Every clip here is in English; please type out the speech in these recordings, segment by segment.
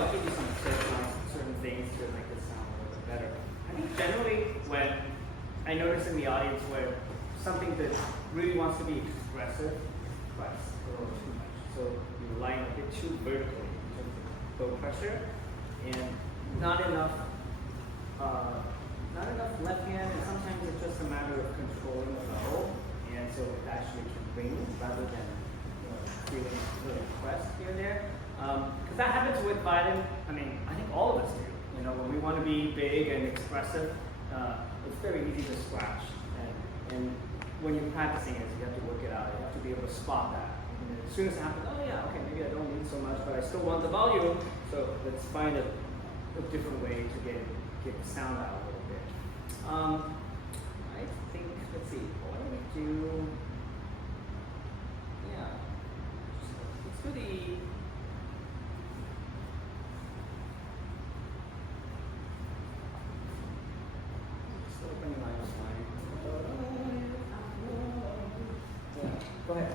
I'll give you some tips on certain things to make this sound a little bit better. I think generally when I notice in the audience where something that really wants to be expressive, but a little too much. So you line a bit too vertically in terms of bow pressure, and not enough left hand, and sometimes it's just a matter of controlling the bow, and so it actually can ring rather than feeling really pressed here and there. Because that happens with violin. I mean, I think all of us do. When we want to be big and expressive, it's very easy to scratch. And when you're practicing it, you have to work it out. You have to be able to spot that. And as soon as it happens, oh yeah, okay, maybe I don't need so much, but I still want the volume. So let's find a different way to get the sound out a little bit. I think, let's see, what do we do? Yeah, let's do the. Go ahead.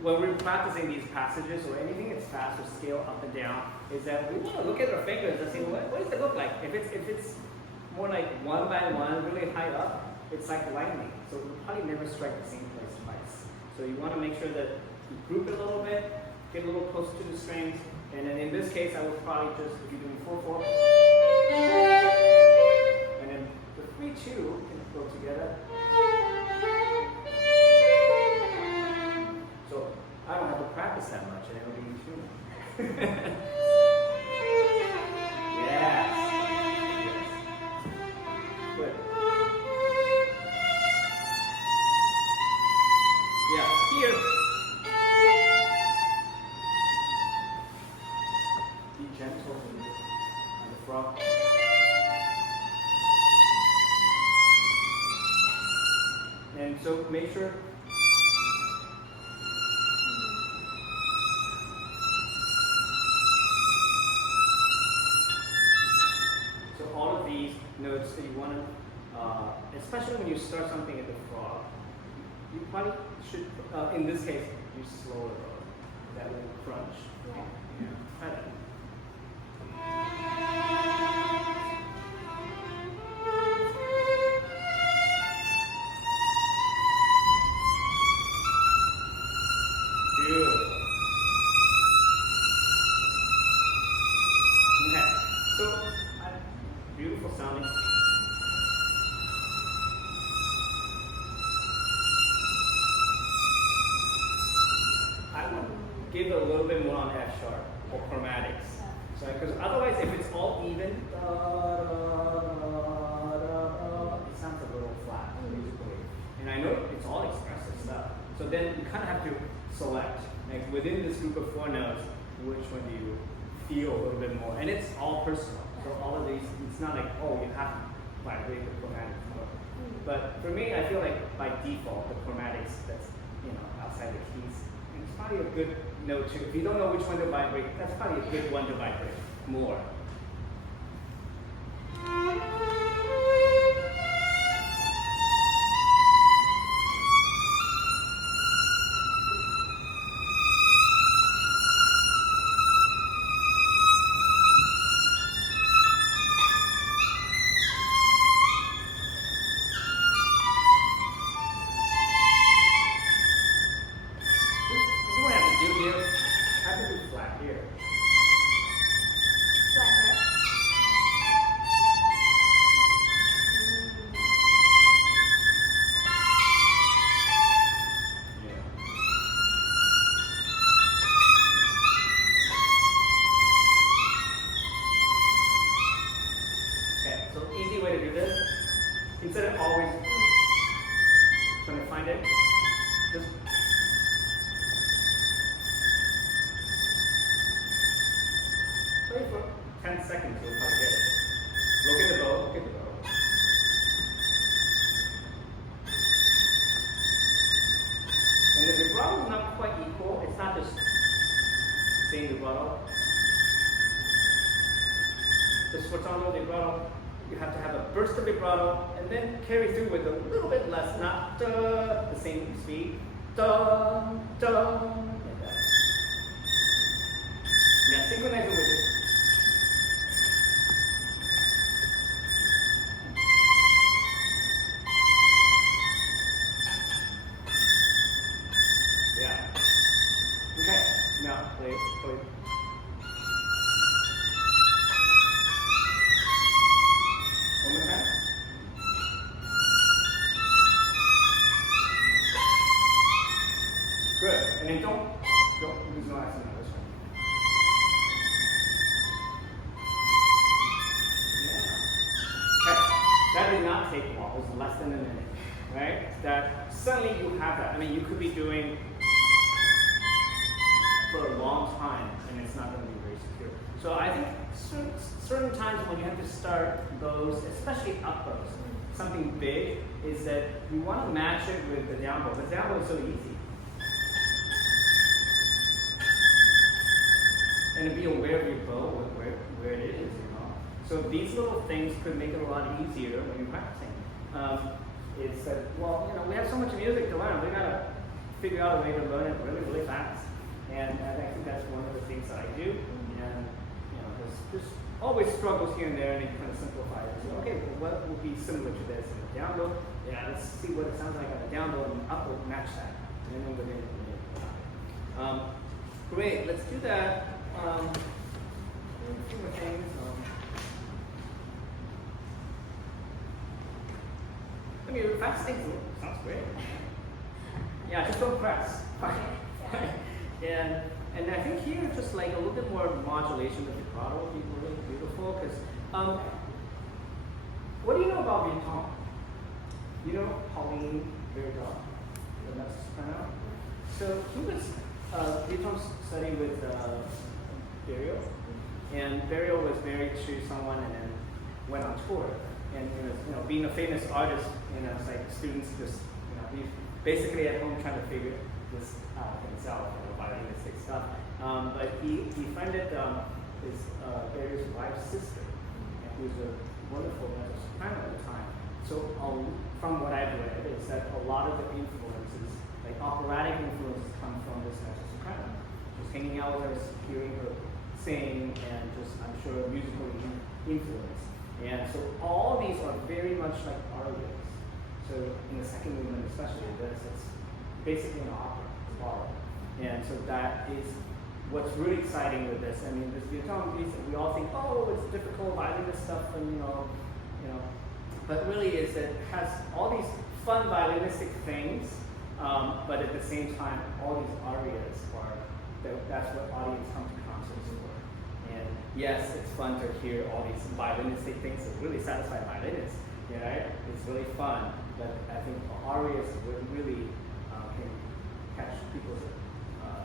When we're practicing these passages or anything that's fast or scale up and down, is that we want to look at our fingers and see what does it look like? If it's more like one by one, really high up, it's like lightning. So we'll probably never strike the same place twice. So you want to make sure that you group it a little bit, get a little closer to the strings, and then in this case, I would probably just, if you're doing 4/4, and then the 3/2 can go together. I don't have to practice that much, and it'll be too. Yes. So make sure. So all of these notes that you want to, especially when you start something at the frog, you probably should, in this case, use slower roll. That little crunch. Yeah. Try that. Beautiful. Okay. So, beautiful sounding. Give a little bit more on F sharp or chromatics. So, because otherwise, if it's all even, it sounds a little flat musically. And I know it's all expressive stuff. So then you kind of have to select, like within this group of 4 notes, which one do you feel a little bit more? And it's all personal. So all of these, it's not like, oh, you have to vibrate the chromatics more. But for me, I feel like by default, the chromatics that's outside the keys, it's probably a good note too. If you don't know which one to vibrate, that's probably a good one to vibrate more. Instead of always trying to find it, just play for 10 seconds, you'll probably get it. Look at the bow, look at the bow. And the vibrato is not quite equal, it's not just same vibrato. The sforzando vibrato, you have to have a burst of vibrato and then carry through with a little bit less, not the same speed. Da, da, like that. Yeah, synchronize it with it. Yeah. Okay, now play. Good. And then don't lose no accent on this one. Yeah. Okay. That did not take long. It was less than a minute. Right? That suddenly you have that. I mean, you could be doing for a long time and it's not going to be very secure. So I think certain times when you have to start those, especially up bows, something big, is that you want to match it with the down bow. The down bow is so easy. And to be aware of your bow, where it is, So these little things could make it a lot easier when you're practicing. It's that, well, we have so much music to learn. We gotta figure out a way to learn it really, really fast. And I think that's one of the things that I do. And there's always struggles here and there, and you kind of simplify it. So, okay, well, what would be similar to this in the down bow? Yeah, let's see what it sounds like on the down bow, and up bow match that. And then we'll go in. Great, let's do that. A few more things. I mean, fast things sounds great. Yeah, just don't press. And I think here, just like a little bit more modulation with the vibrato would be really beautiful. Because, what do you know about Vietnam? You know Pauline Verdot, the mezzo soprano? So he was Vietnam studying with Burial, and Burial was married to someone and then went on tour. And being a famous artist, it's like students just he's basically at home trying to figure this himself, violinistic stuff. But he befriended his Barry's wife's sister, and who's a wonderful mezzo soprano at the time. So from what I've read is that a lot of the influences, like operatic influences, come from this mezzo soprano. Just hanging out with her, hearing her sing, and just I'm sure musically influenced. And so all these are very much like arias. So in the second movement especially, it's basically an opera, it's opera. And so that is what's really exciting with this. I mean, this Vietnam piece, we all think, oh, it's difficult, violinist stuff, and you know. But really is that it has all these fun violinistic things, but at the same time, all these arias are, that's what audience come to concerts for. And yes, it's fun to hear all these violinistic things that really satisfy violinists, right? It's really fun, but I think arias really can catch people's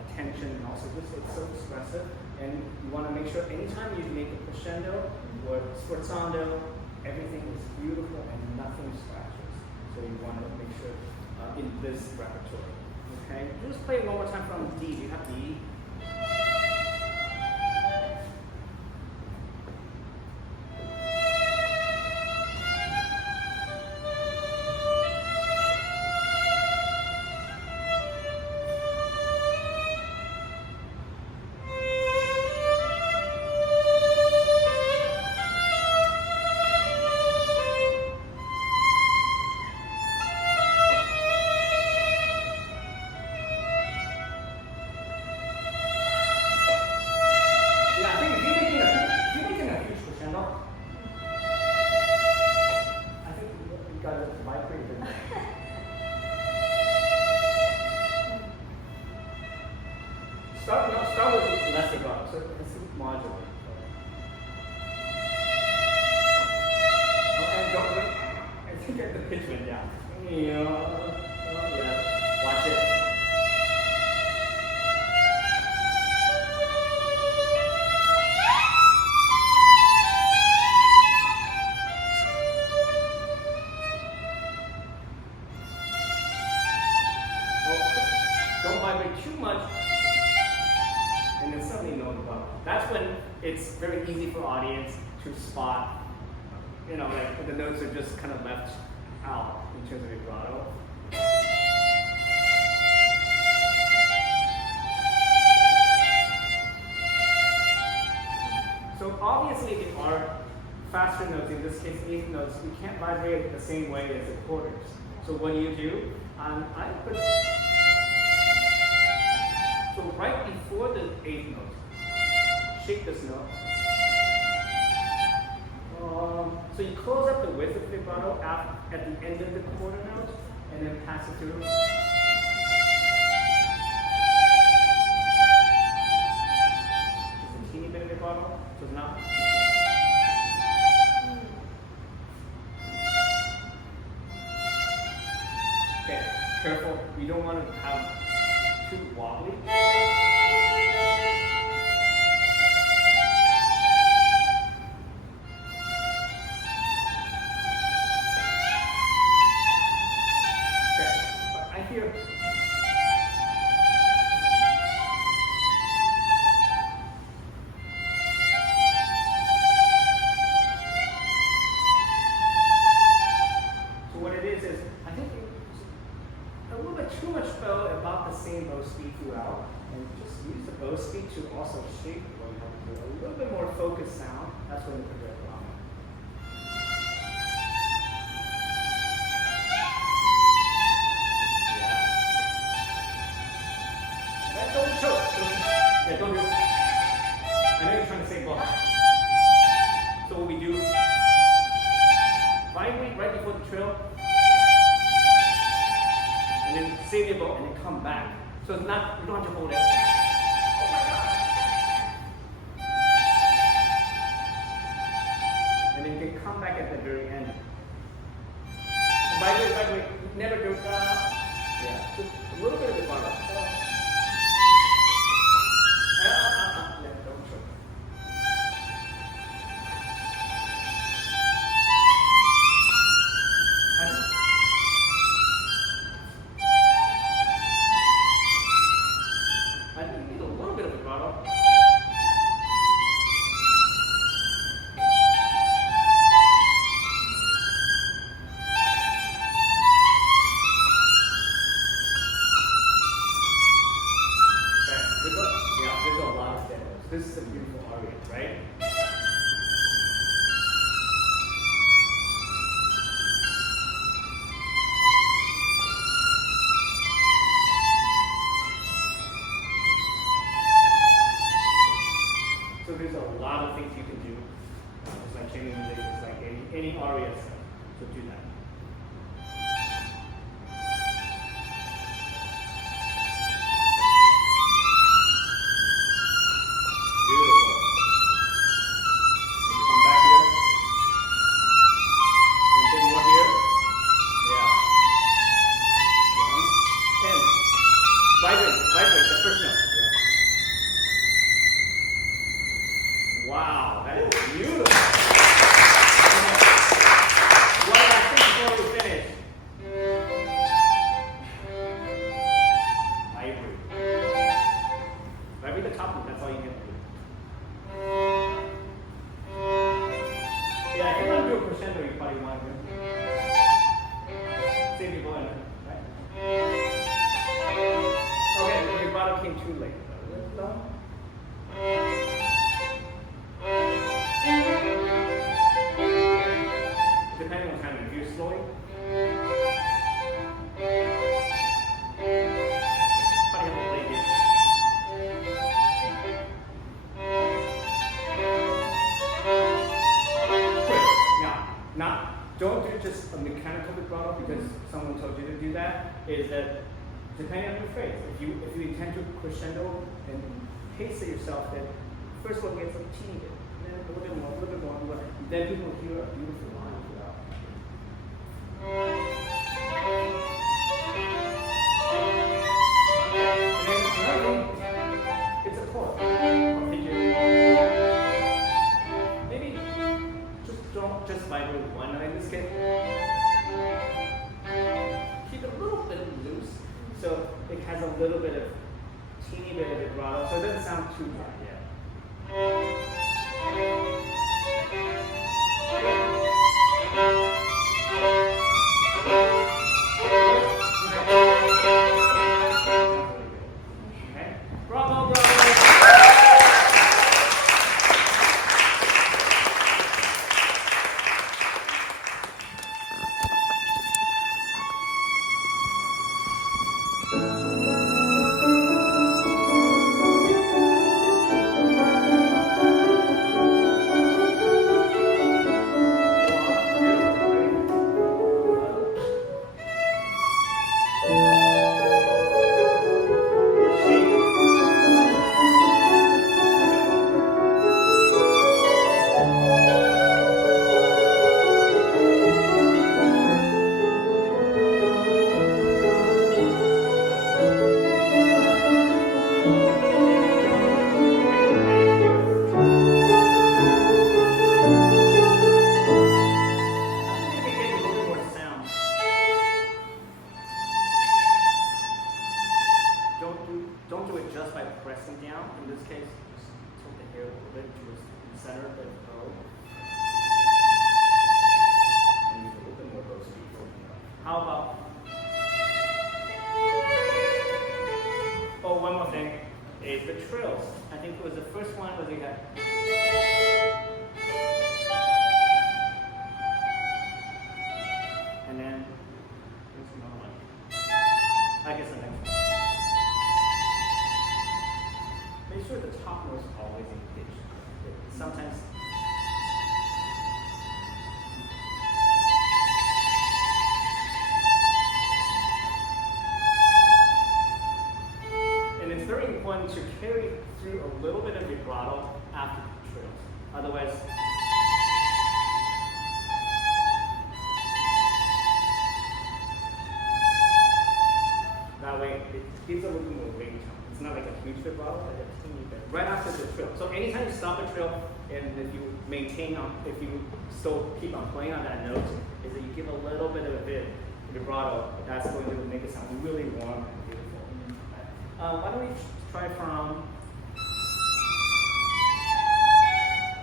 attention, and also just it's so expressive. And you want to make sure anytime you make a crescendo or sforzando, everything is beautiful and nothing scratches. So you want to make sure in this repertoire. Okay, just play it one more time from D. Do you have D? Start with less above, so it's modular. And I think the pitch went down. Yeah, watch it. Don't vibrate too much. And then suddenly no above. That's when it's very easy for audience to spot, like the notes are just kind of left out in terms of vibrato. So obviously there are faster notes, in this case eighth notes, you can't vibrate the same way as the quarters. So what do? I put so right before the eighth note, shake this note. So you close up the width of the vibrato at the end of the quarter note, and then pass it through. Just a teeny bit of vibrato, so it's not. Okay, careful. You don't want to have too wobbly. So it's not, you don't have to hold it. Oh my God. And then you can come back at the very end. Vibrate, never go, yeah, just a little bit of vibrato. Yeah, don't choke. vibrato because someone told you to do that, is that depending on your phrase, if you intend to crescendo and pace it yourself, then first one gets a teeny bit, then a little bit more, then people hear a beautiful line throughout. It's a chord. Maybe don't just vibrate one note in this case. Keep it a little bit loose, so it has a little bit of teeny bit of vibrato, so it doesn't sound too dry. Okay. Bravo, bravo. Don't do it just by pressing down. In this case, just tilt the hair a little bit towards the center of the bow. And use a little bit more bow speed. How about? Oh, one more thing is the trills. I think it was the first one was you got. And then there's another one. I guess the next one. Make sure the top note is always in pitch. Sometimes. And it's very important to carry through a little bit of vibrato after the trills. Otherwise, that way it gives a little more weight. It's not like a huge vibrato, like a teeny bit. Right after the trill. So anytime you stop a trill, and if you maintain on, if you still keep on playing on that note, is that you give a little bit of a bit vibrato. That's going to make it sound really warm and beautiful. Why don't we try from?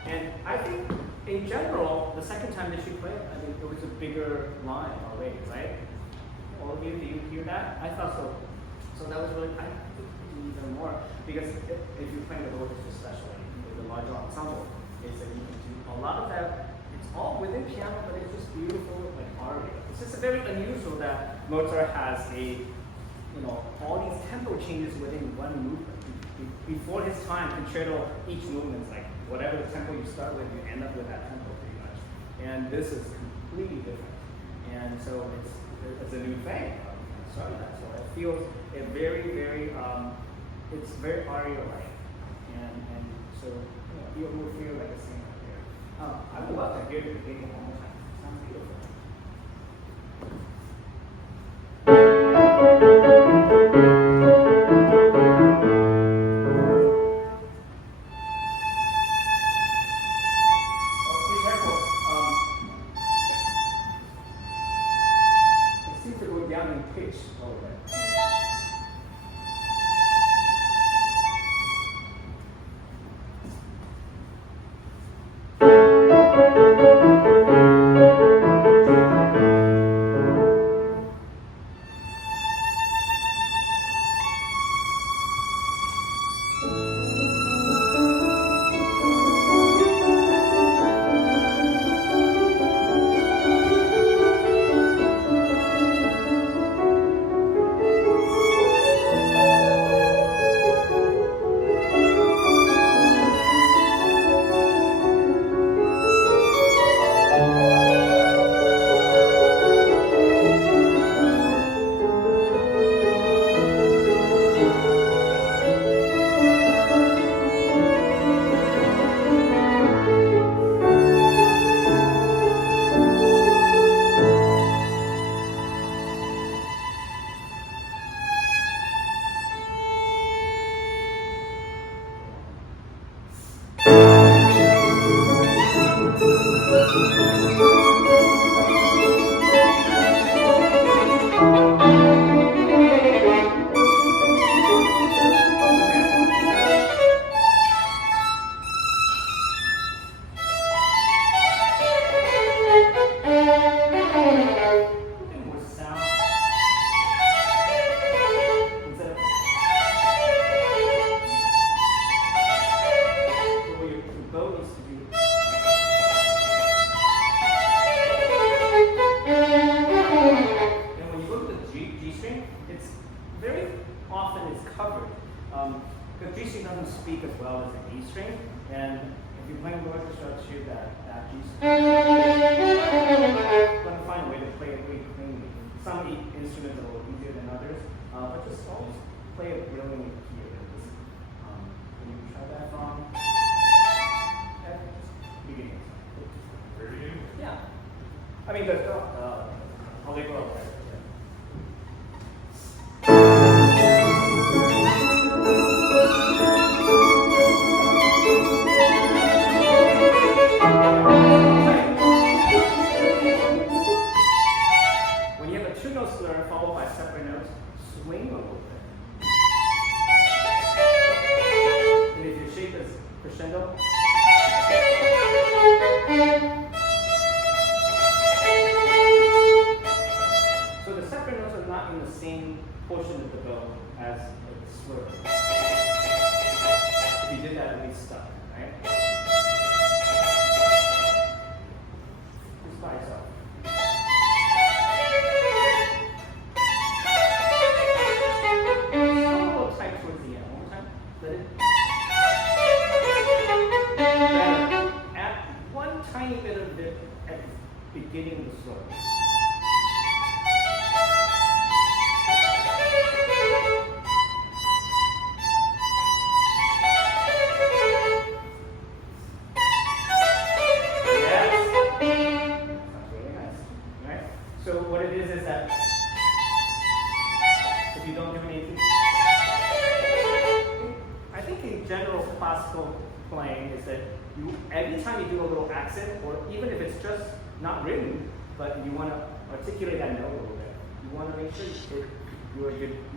And I think in general, the second time that she played, I think it was a bigger line already, right? All of you, do you hear that? I thought so. So that was really, I think even more, because if you're playing the orchestra especially, with the larger ensemble, is that you can do a lot of that. It's all within piano, but it's just beautiful, like aria. It's just very unusual that Mozart has all these tempo changes within one movement. Before his time, concerto, each movement is like whatever the tempo you start with, you end up with that tempo pretty much. And this is completely different. And so it's a new thing. Sorry, that. So it feels very, very, it's very aria-like. And so you will feel like a singer here. I would love to hear the beginning one more time. It sounds beautiful.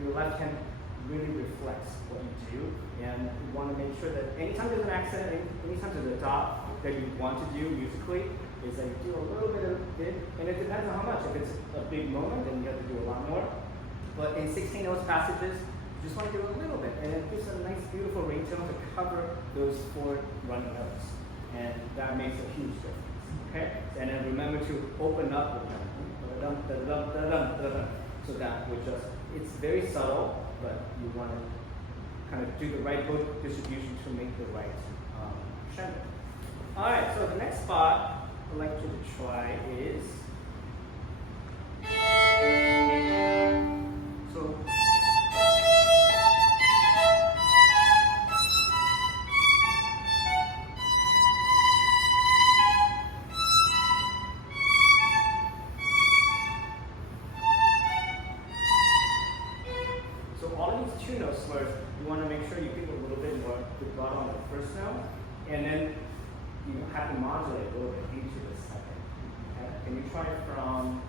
Your left hand really reflects what you do, and you want to make sure that anytime there's an accent, anytime there's a dot that you want to do musically, is that you do a little bit of it, and it depends on how much. If it's a big moment, then you have to do a lot more. But in 16 notes passages, you just want to do a little bit, and it gives a nice, beautiful ringtone to cover those 4 running notes, and that makes a huge difference. Okay, and then remember to open up with them. So that would just, it's very subtle, but you want to kind of do the right book distribution to make the right crescendo. All right, so the next spot I'd like you to try is, so all of these 2 note slurs, you want to make sure you give a little bit more vibrato on the first note, and then you have to modulate a little bit into the second. Okay? Can you try from?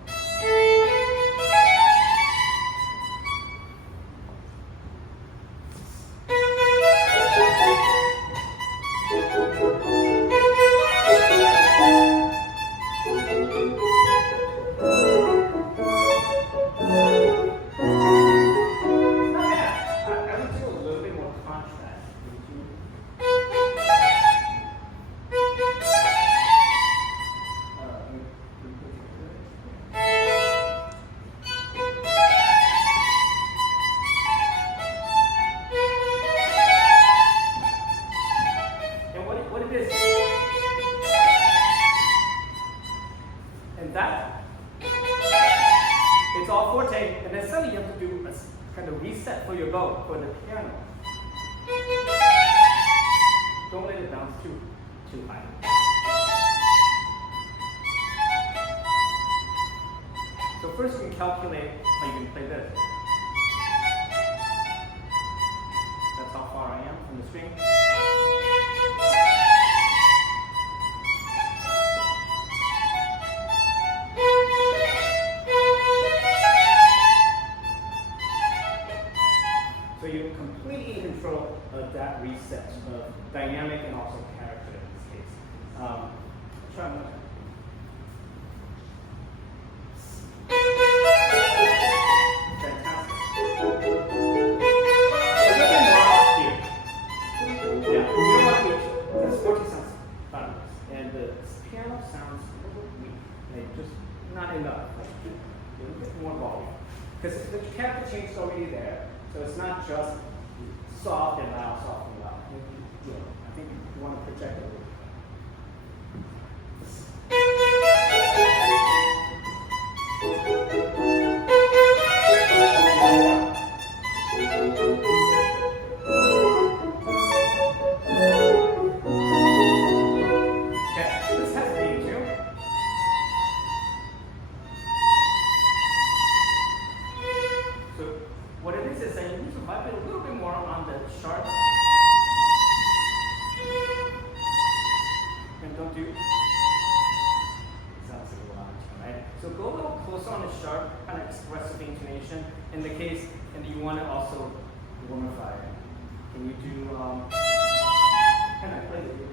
dynamic and also character in this case. Try one more time. Fantastic. A little bit more off here. Yeah, you don't want to be, the sporty sounds fabulous. And the piano sounds a little weak. Like just not enough. Like a little bit more volume. Because the character change is already there. So it's not just soft and loud, soft and loud. You know, I think you want to project it a little bit. In the case, and you want to also warmify it. Can you do, can I play it here?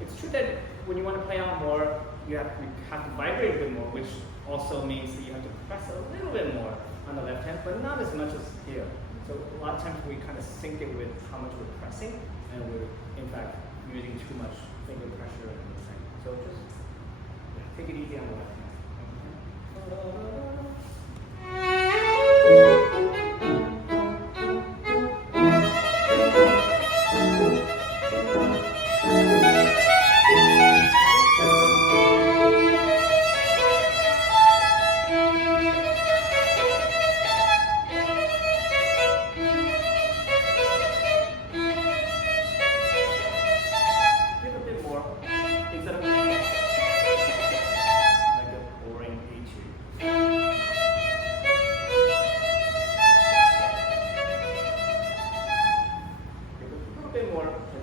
It's true that when you want to play out more, you have to vibrate a bit more, which also means that you have to press a little bit more on the left hand, but not as much as here. So a lot of times we kind of sync it with how much we're pressing, and we're in fact using too much finger pressure in the same. So just take it easy on the left hand.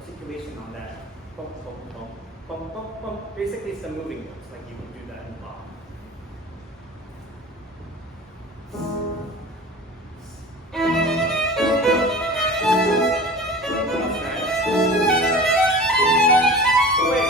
Articulation on that. Bum, bum, bum, bum, bum, bum. Basically, it's the moving notes, like you can do that in the bottom. Wait.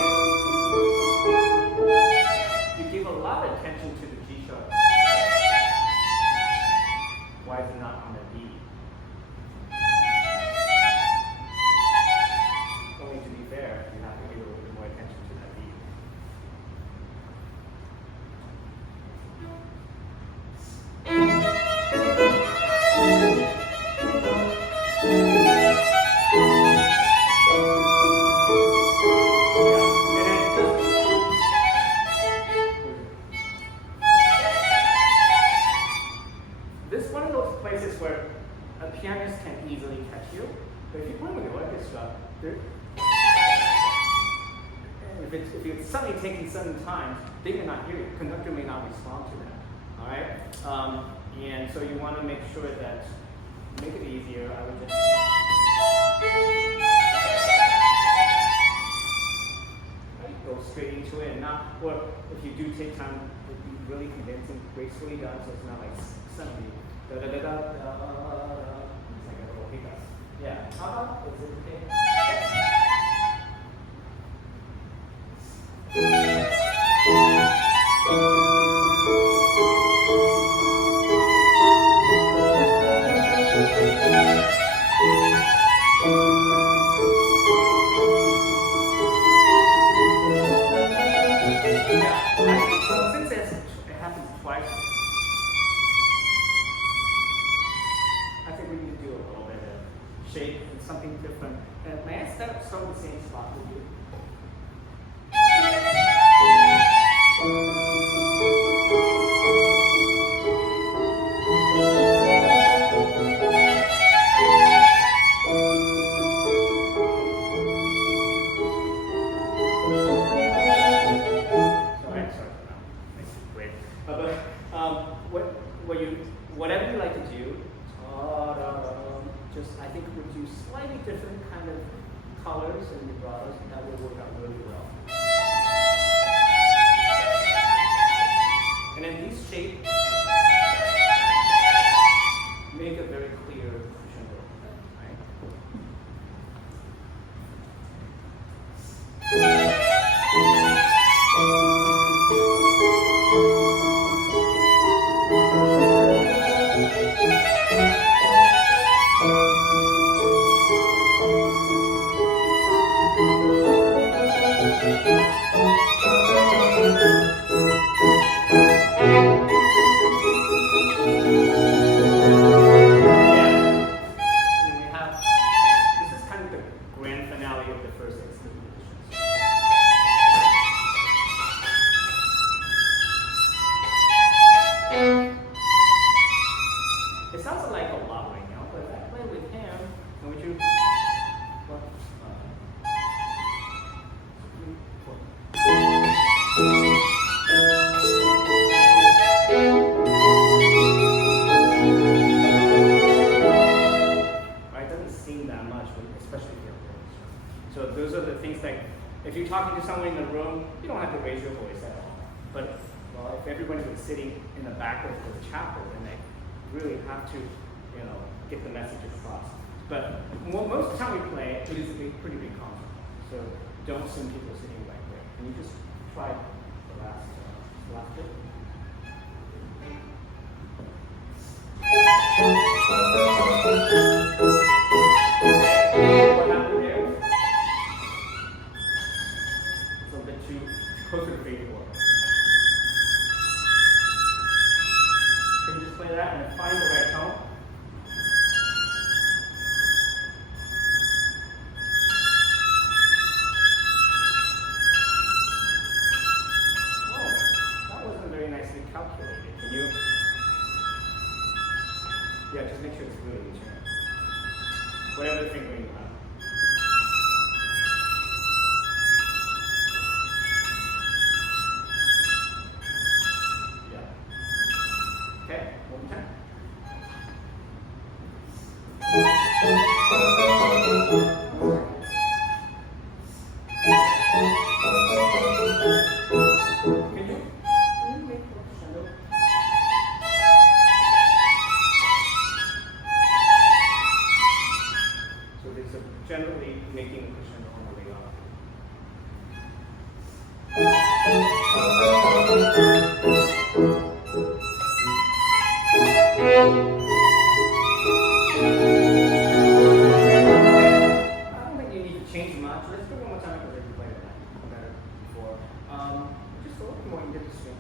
This is one of those places where a pianist can easily catch you, but if you play with the orchestra, if it's suddenly taking certain times, they may not hear you. The conductor may not respond to that. All right, and so you want to make sure that make it easier. I would just go straight into it, and not. Or if you do take time, it be really condensing, gracefully done, so it's not like suddenly da da da da da. It's like a little hiccup. Yeah. Is it okay? Since it happens twice, I think we need to do a little bit of shape and something different. May I start from the same spot with you? Whatever you like to do, just I think would do slightly different kind of colors and vibratos, and that will work out really well. And then these shapes make a very clear crescendo, right? If you're talking to someone in the room, you don't have to raise your voice at all. But well, if everybody was sitting in the back of the chapel, then they really have to, get the message across. But most of the time we play, it is a pretty big concert. So don't assume people are sitting right there. Can you just try the last bit? What happened there? It's a bit too close to the favorite word. Can you just play that and find the right tone? Oh, that wasn't very nicely calculated. Can you? Yeah, just make sure it's really in tune. Whatever fingering you have. Yeah. Okay, one more time. Can you make a crescendo? So there's generally making a crescendo on the way up. I don't think you need to change much. Let's do it one more time because I played it better before. Just a little more into the string.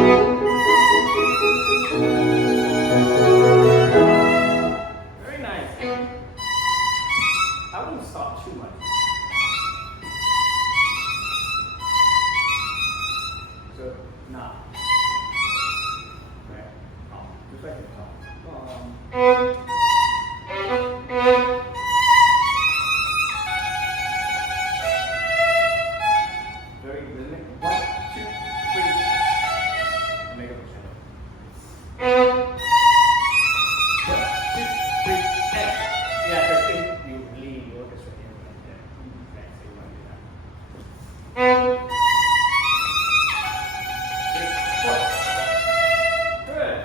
Right? Very rhythmic. 1, 2, 3. And make a crescendo. 1, 2, 3, and. Yeah, because you lead the orchestra in right there. Okay, so you want to do that. 3, 4. Good.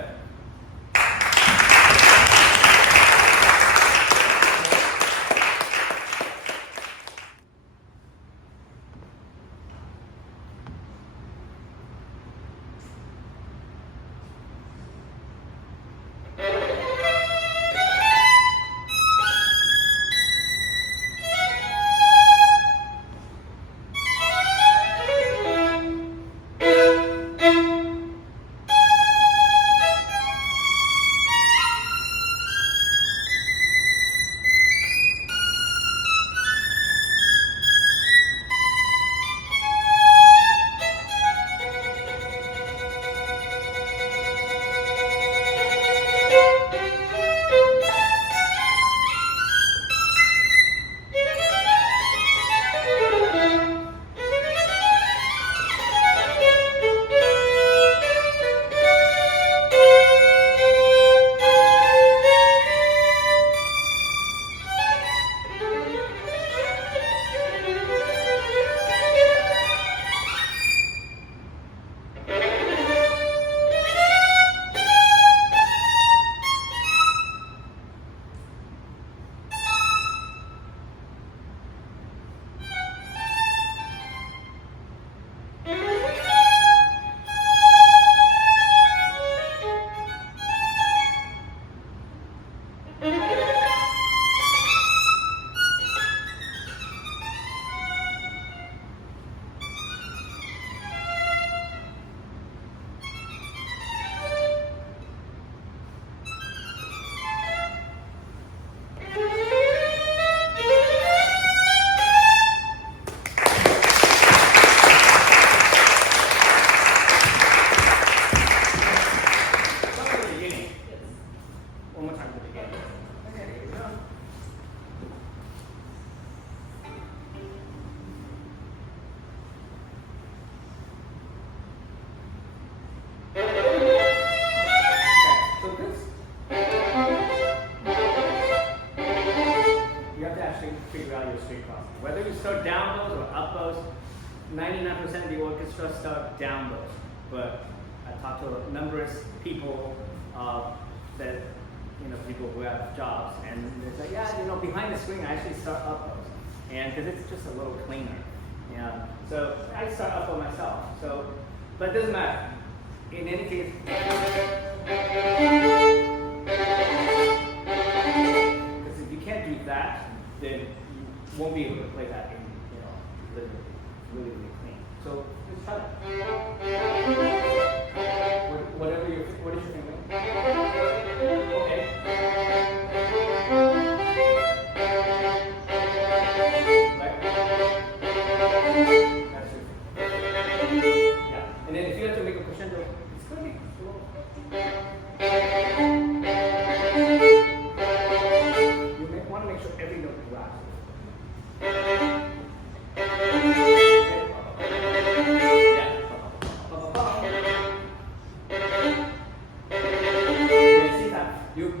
Start down bows, but I talked to numerous people that people who have jobs, and they say, yeah, behind the screen I actually start up bows, and because it's just a little cleaner, so I start up bow myself. So, but it doesn't matter. In any case, because if you can't do that, then you won't be able to play that in literally, really, really clean. So let's try that. What is your feeling? Okay. Right. That's it. Yeah. And then if you have to make a crescendo, it's going to be slow. You want to make sure every note grabs.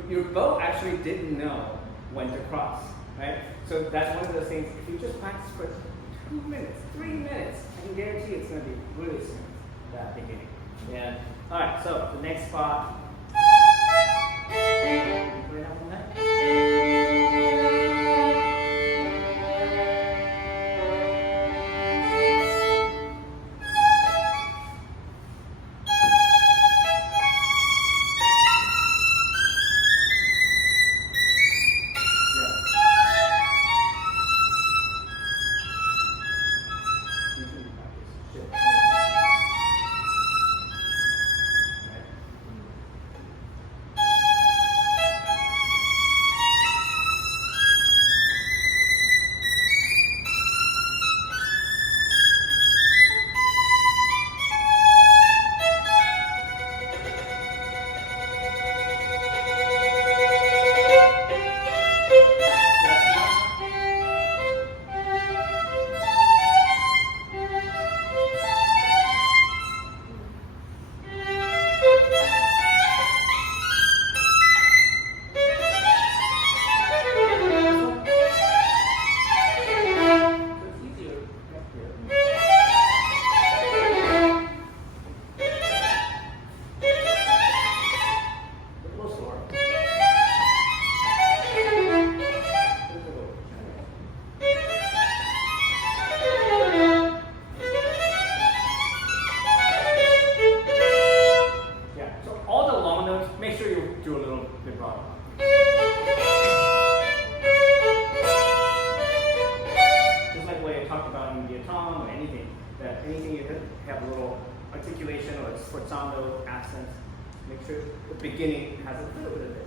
Your bow actually didn't know when to cross, right? So that's one of those things. If you just practice for 2 minutes, 3 minutes, I can guarantee it's going to be really smooth at the beginning. And all right, so the next spot. Play that one there. well. Just like what I talked about in Vietnam or anything, that anything you have a little articulation or sforzando, accents, make sure the beginning has a little bit of it.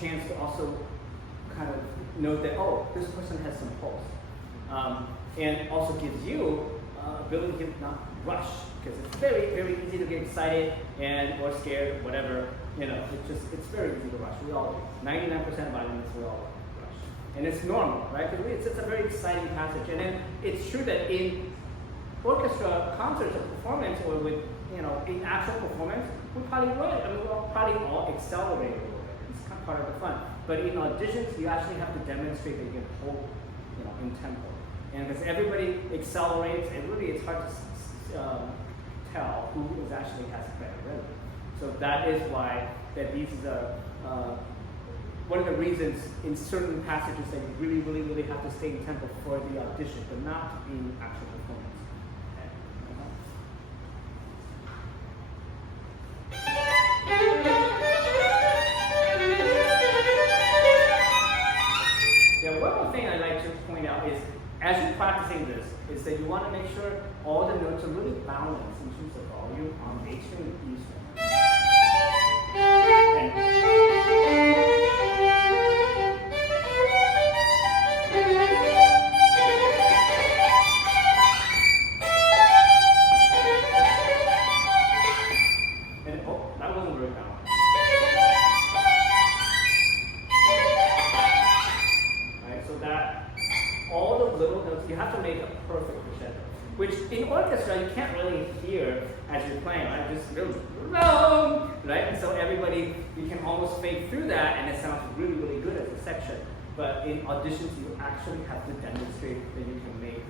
Chance to also kind of note that, oh, this person has some pulse. And also gives you ability to not rush, because it's very, very easy to get excited and or scared, whatever. You know, it's very easy to rush. We all do. 99% of violinists, we all rush. And it's normal, right? Because it's a very exciting passage. And then it's true that in orchestra concerts or performance, or with, you know, in actual performance, we probably run. I mean, we'll probably all accelerate a little bit. Part of the fun. But in auditions, you actually have to demonstrate that you can hold, you know, in tempo. And because everybody accelerates, and really it's hard to tell who is actually has better rhythm. So that is why that these are one of the reasons in certain passages that you really, really, really have to stay in tempo for the audition, but not in actual performance. As you're practicing this, is that you want to make sure all the notes are really balanced in terms of volume on the A string and E string. And oh, that wasn't very balanced. Right, so that all the little notes, you have to make a perfect crescendo, which in orchestra you can't really hear as you're playing, right? Just right? And so everybody, you can almost fade through that and it sounds really, really good as a section. But in auditions, you actually have to demonstrate that you can make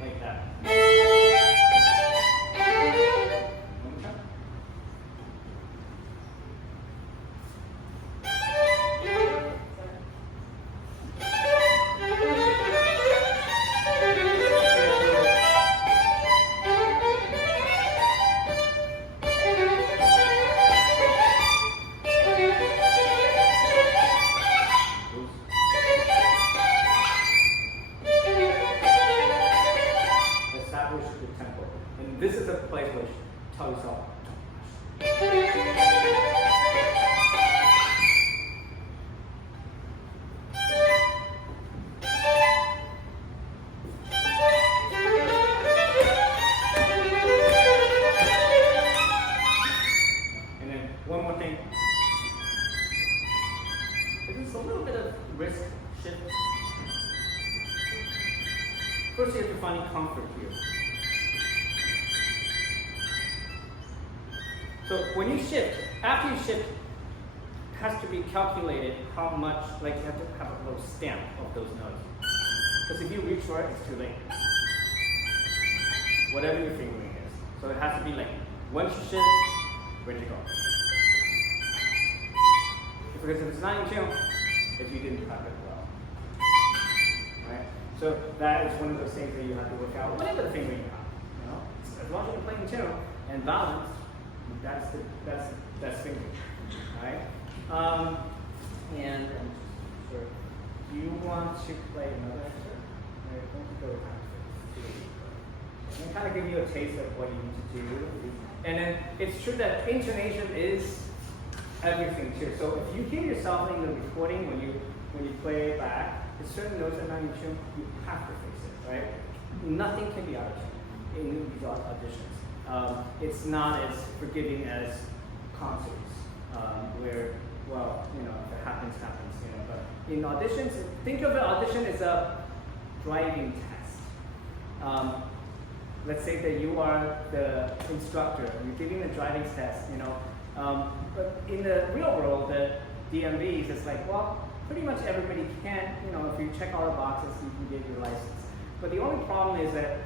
like that. tell yourself, and then one more thing. This is a little bit of wrist shift. First, you have to find comfort here. So when you shift, after you shift, it has to be calculated how much, like you have to have a little stamp of those notes. Because if you reach for it, it's too late. Whatever your fingering is. So it has to be like, once you shift, ready to go. Because if it's not in tune, if you didn't prep it well. Right? So that is one of those things that you have to work out, whatever the fingering you have. You know? As long as you're playing tune and balance, that's fingering. Right? And sure. Do you want to play another excerpt? Right? Don't go and kind of give you a taste of what you need to do. And then it's true that intonation is everything too. So if you hear yourself in the recording when you play it back, there's certain notes that are not in tune, you have to fix it, right? Nothing can be out of tune in these auditions. It's not as forgiving as concerts, where, well, you know, if it happens, you know. But in auditions, think of an audition as a driving test. Let's say that you are the instructor, you're giving a driving test, you know. But in the real world, the DMVs, it's like, well, pretty much everybody can, you know, if you check all the boxes, you can get your license. But the only problem is that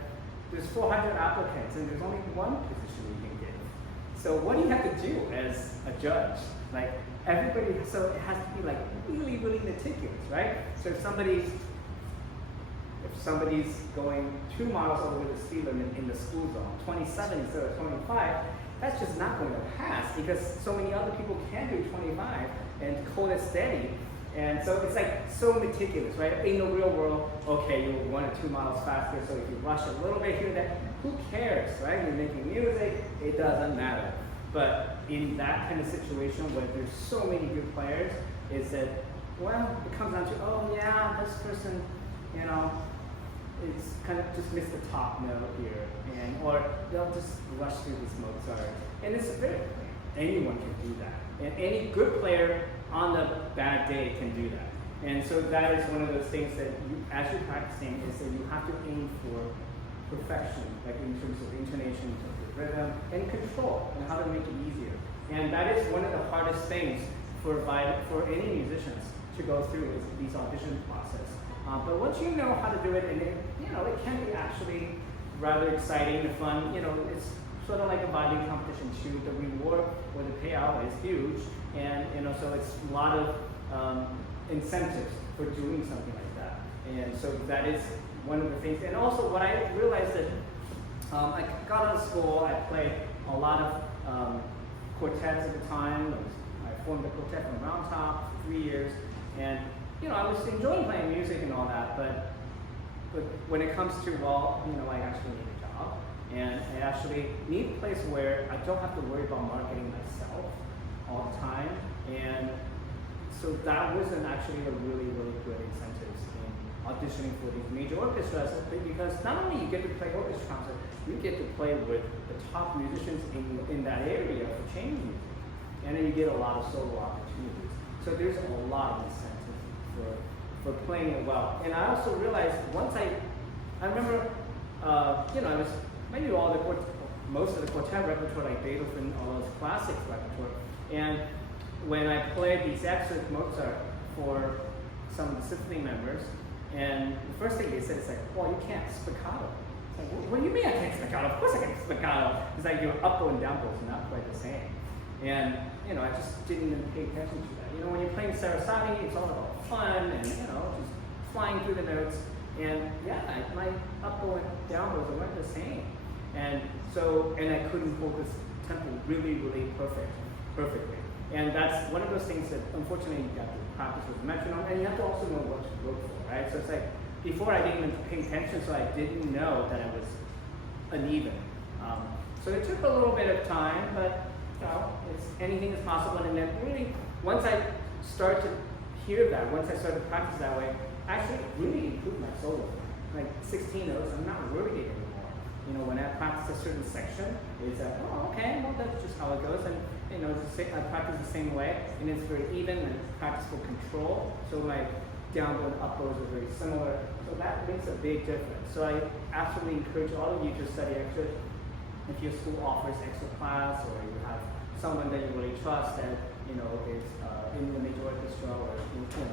there's 400 applicants and there's only one position you can get. So what do you have to do as a judge? Like everybody, so it has to be like really, really meticulous, right? So if somebody's going 2 miles over the speed limit in the school zone, 27 instead of 25, that's just not going to pass because so many other people can do 25 and hold it steady. And so it's like so meticulous, right? In the real world, okay, you're 1 or 2 miles faster, so if you rush a little bit here and there, who cares, right? You're making music, it doesn't matter. But in that kind of situation where there's so many good players, is that, well, it comes down to, oh yeah, this person, you know, it's kind of just missed the top note here, and or they'll just rush through this Mozart. And it's very clear. Anyone can do that. And any good player on a bad day can do that. And so that is one of those things that you, as you're practicing, is that you have to aim for perfection, like in terms of intonation, in terms of rhythm, and control, and how to make it easier. And that is one of the hardest things for any musicians to go through is these audition process. But once you know how to do it, and it can be actually rather exciting and fun. You know, it's sort of like a violin competition too. The reward or the payout is huge, and you know, so it's a lot of incentives for doing something like that. And so that is one of the things. And also, what I realized that I got out of school, I played a lot of quartets at the time. I formed a quartet from Round Top for 3 years, and you know, I was enjoying playing music and all that, but when it comes to, well, you know, I actually need a job, and I actually need a place where I don't have to worry about marketing myself all the time, and so that wasn't actually a really, really good incentive in auditioning for these major orchestras, because not only you get to play orchestra concerts, you get to play with the top musicians in that area for chamber music, and then you get a lot of solo opportunities. So there's a lot of incentive for playing it well. And I also realized once I remember, you know, I was maybe most of the quartet repertoire, like Beethoven, all those classic repertoire. And when I played these excerpts of Mozart for some of the symphony members, and the first thing they said is like, well, you can't spiccato. It's like, what do you mean I can't spiccato? Of course I can spiccato. It's like your up and down bows are not quite the same. And you know, I just didn't even pay attention to that. You know, when you're playing Sarasate, it's all about fun and, you know, just flying through the notes. And yeah, my up and down bows weren't the same. And so, and I couldn't hold this tempo really, really perfectly. And that's one of those things that unfortunately you have to practice with metronome, and you have to also know what to look for, right? So it's like, before I didn't even pay attention, so I didn't know that it was uneven. So it took a little bit of time, but you know, anything is possible. And then really, once I started to hear that, once I started to practice that way, actually it really improved my solo. Like 16 notes, I'm not worried anymore. You know, when I practice a certain section, it's like, oh, okay, well that's just how it goes. And you know, I practice the same way, and it's very even and practice for control. So my down bow and up bows are very similar. So that makes a big difference. So I absolutely encourage all of you to study extra. If your school offers extra class, or you have someone that you really trust that you know is in the major orchestra, or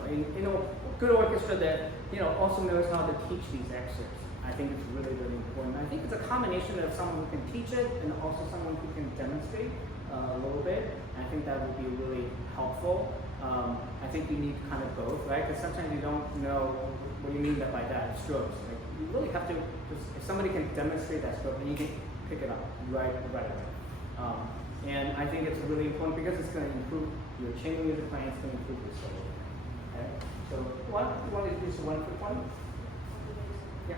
in a good orchestra that you know also knows how to teach these excerpts. I think it's really, really important. I think it's a combination of someone who can teach it and also someone who can demonstrate a little bit. I think that would be really helpful. I think you need kind of both, right? Because sometimes you don't know what you mean by that, strokes. Like, you really have to, if somebody can demonstrate that stroke, then you can pick it up right away. And I think it's really important because it's going to improve your chamber music playing, it's going to improve your solo. Okay? So, you want to do just one quick one? Yeah.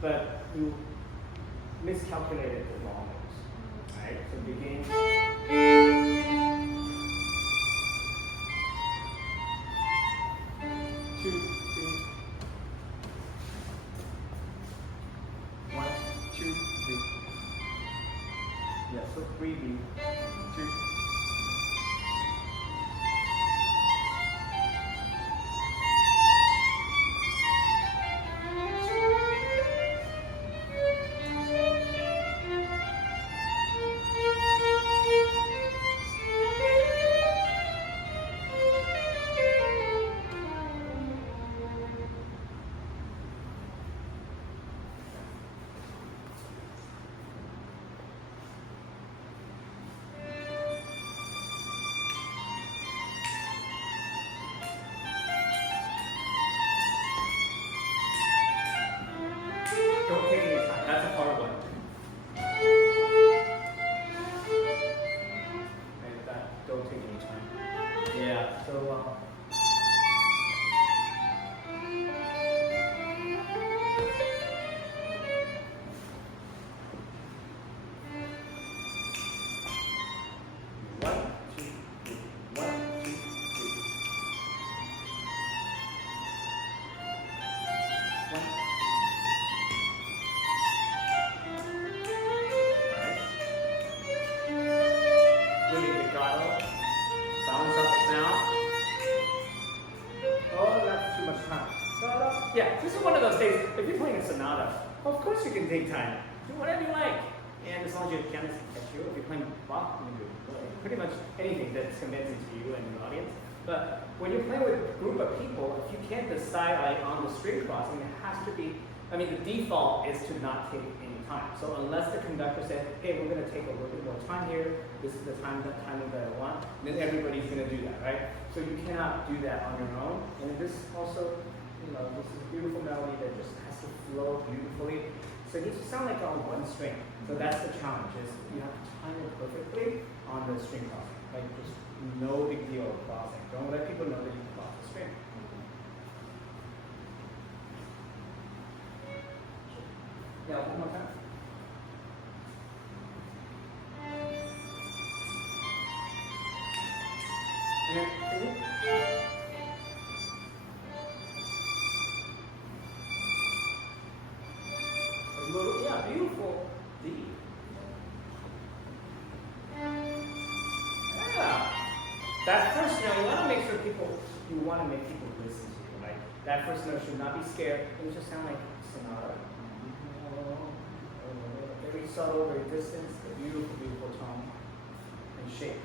But you miscalculated the long notes, right? So begin. Two, three. 1, 2, 3. Yeah, so 3 B, 2. Don't take any time. That's a hard one. Like that. Don't take any time. Yeah. So. Yeah, this is one of those days, if you're playing a sonata, of course you can take time. Do whatever you like. And as long as your pianist can catch you, if you're playing Bach, you can do pretty much anything that's convincing to you and your audience. But when you're playing with a group of people, if you can't decide like on the string crossing, it has to be, I mean, the default is to not take any time. So unless the conductor said, hey, we're going to take a little bit more time here, this is the timing that I want, then everybody's going to do that, right? So you cannot do that on your own. And this also, you know, this is a beautiful melody that just has to flow beautifully. So it needs to sound like on one string. So that's the challenge, is you have to time it perfectly on the string crossing. Like just no big deal of crossing. Don't let people know that you cross the string. Yeah, one more time. Yeah, beautiful D. Yeah. That first note, you want to make sure you want to make people listen to you. Like that first note should not be scared. It would just sound like sonata. Very subtle, very distant, a beautiful, beautiful tone and shape.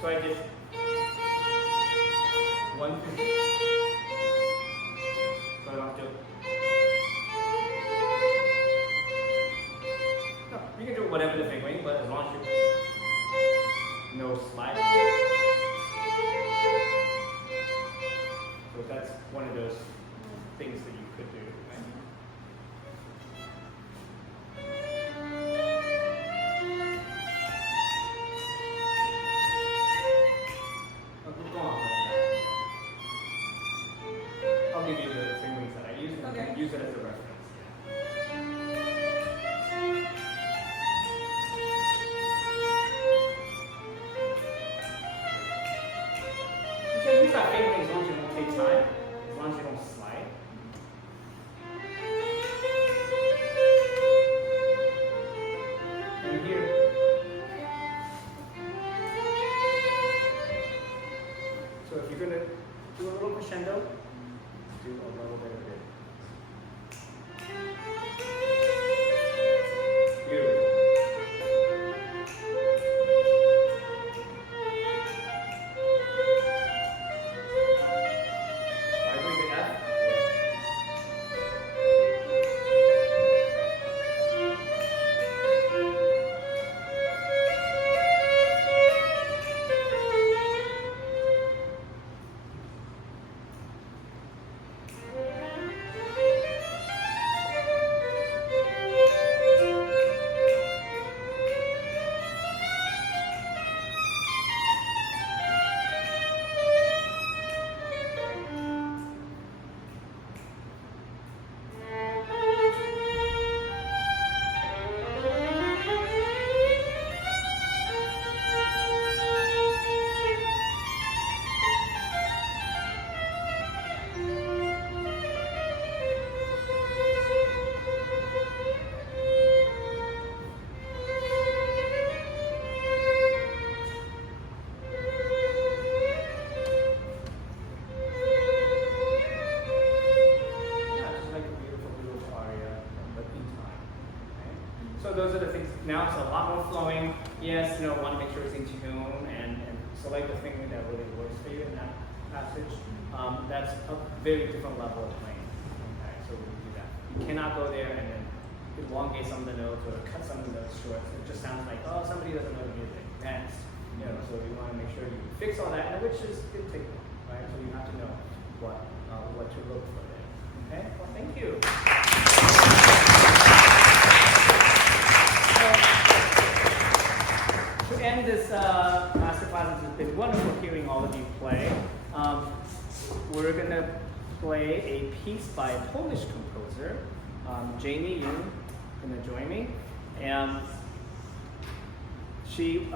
So I did one thing. So I don't do it. No, you can do whatever the fingering, but as long as you no slide. So that's one of those things that you could do. Right? I'll give you the fingerings that I use, and you can use it as a reference. You can use that fingering as long as you don't take time, as long as you don't slide. And here. So if you're going to do a little crescendo, do a little bit of it. Beautiful. Vibrate the F. So those are the things. Now it's a lot more flowing. Yes, you know, want to make sure it's in tune and select the thing that really works for you in that passage. That's a very different level of playing. Okay, so we do that. You cannot go there and then elongate some of the notes or cut some of the notes short. It just sounds like, oh, somebody doesn't know the music. Next, you know, so you want to make sure you fix all that, and which is good take, right? So you have to know what to look for there. Okay. Well, thank you. To end this masterclass, it's been wonderful hearing all of you play. We're going to play a piece by a Polish composer, Jaime Yoon, going to join me. And she,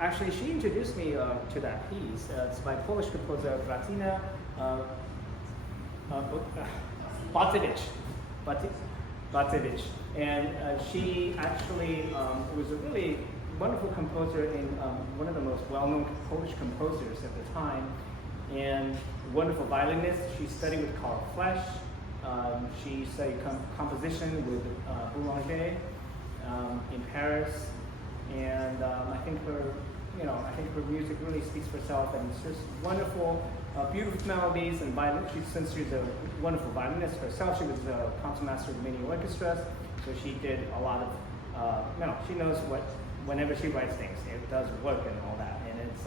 actually, she introduced me to that piece. It's by Polish composer Grażyna Bartowicz. And she actually was a really wonderful composer and one of the most well-known Polish composers at the time, and wonderful violinist. She studied with Carl Flesch. She studied composition with Boulanger in Paris, and I think her music really speaks for herself, and it's just wonderful, beautiful melodies and violin. Since she's a wonderful violinist herself, she was a concertmaster of many orchestras, so she did a lot of, she knows whenever she writes things, it does work and all that, and it's,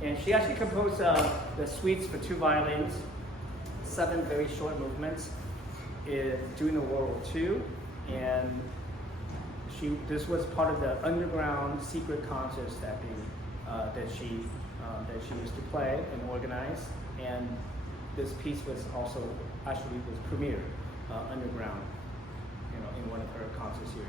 and she actually composed the suites for 2 violins, 7 very short movements during the World War II, and this was part of the underground secret concerts that she used to play and organize, and this piece was also actually was premiered underground, in one of her concert series.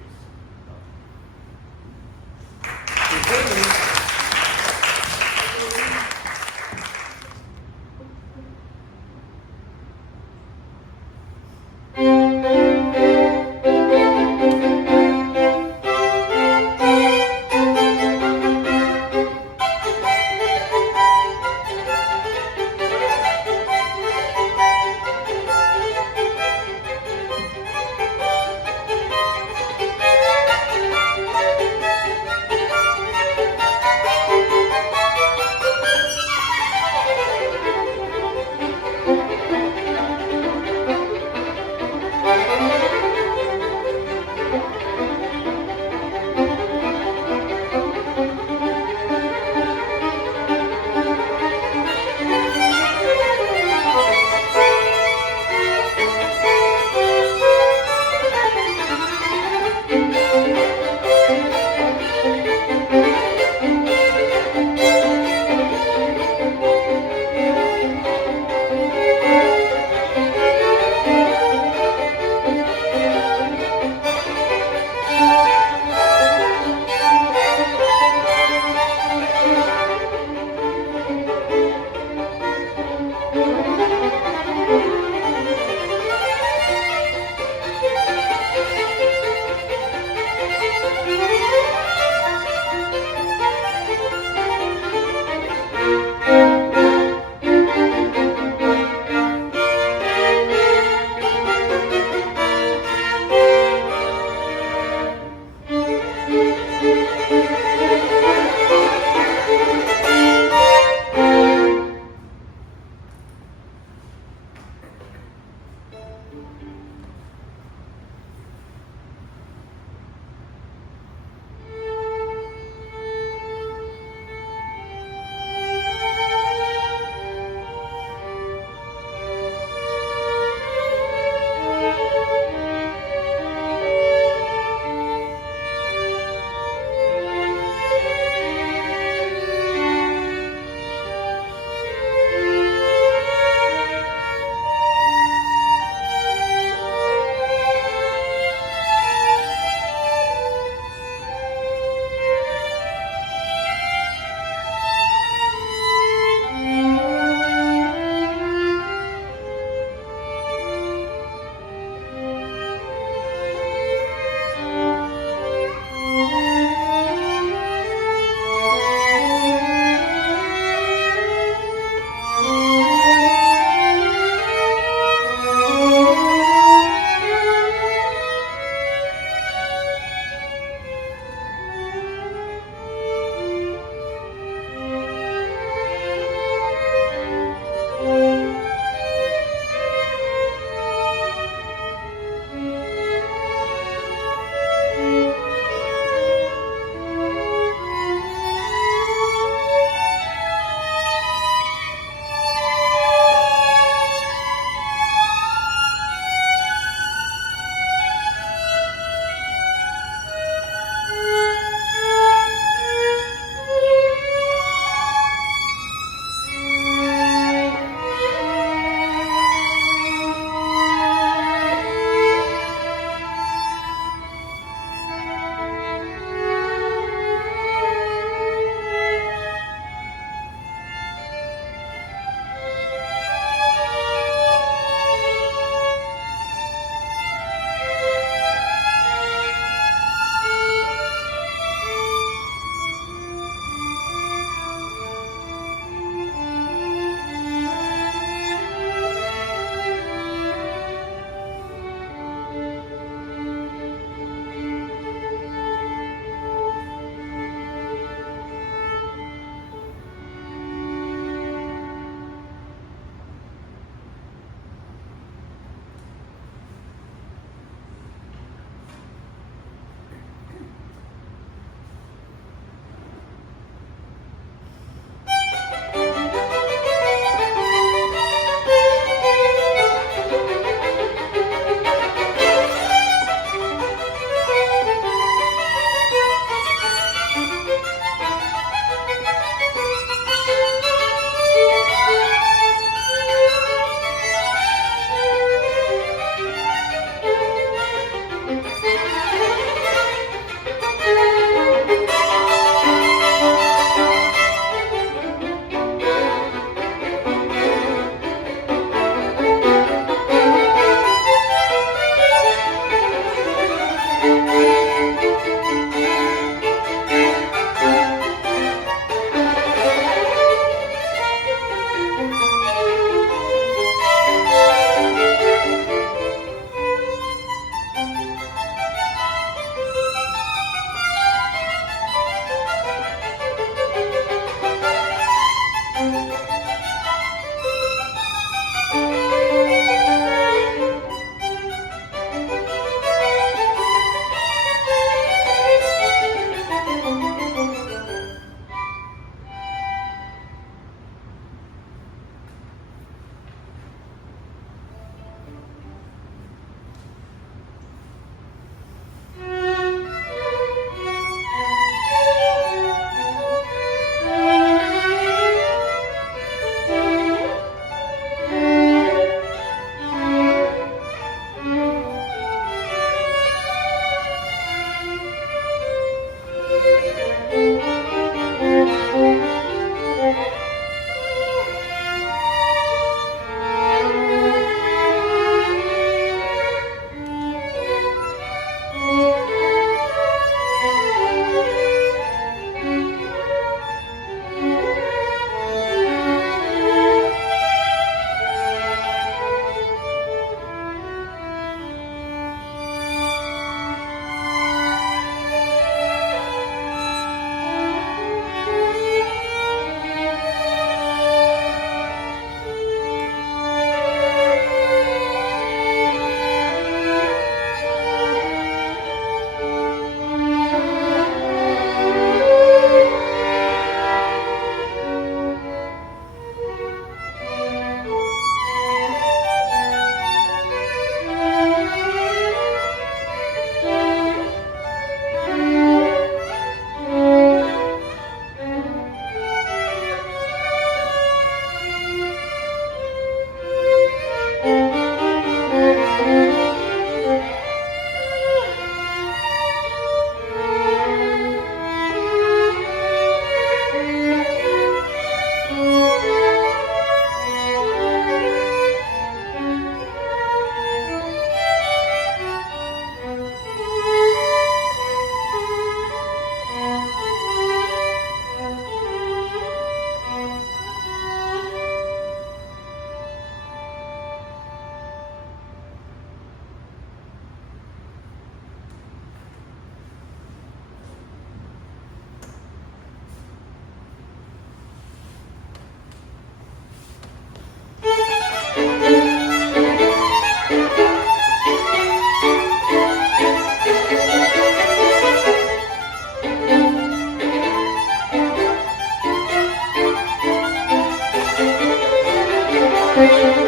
Thank you.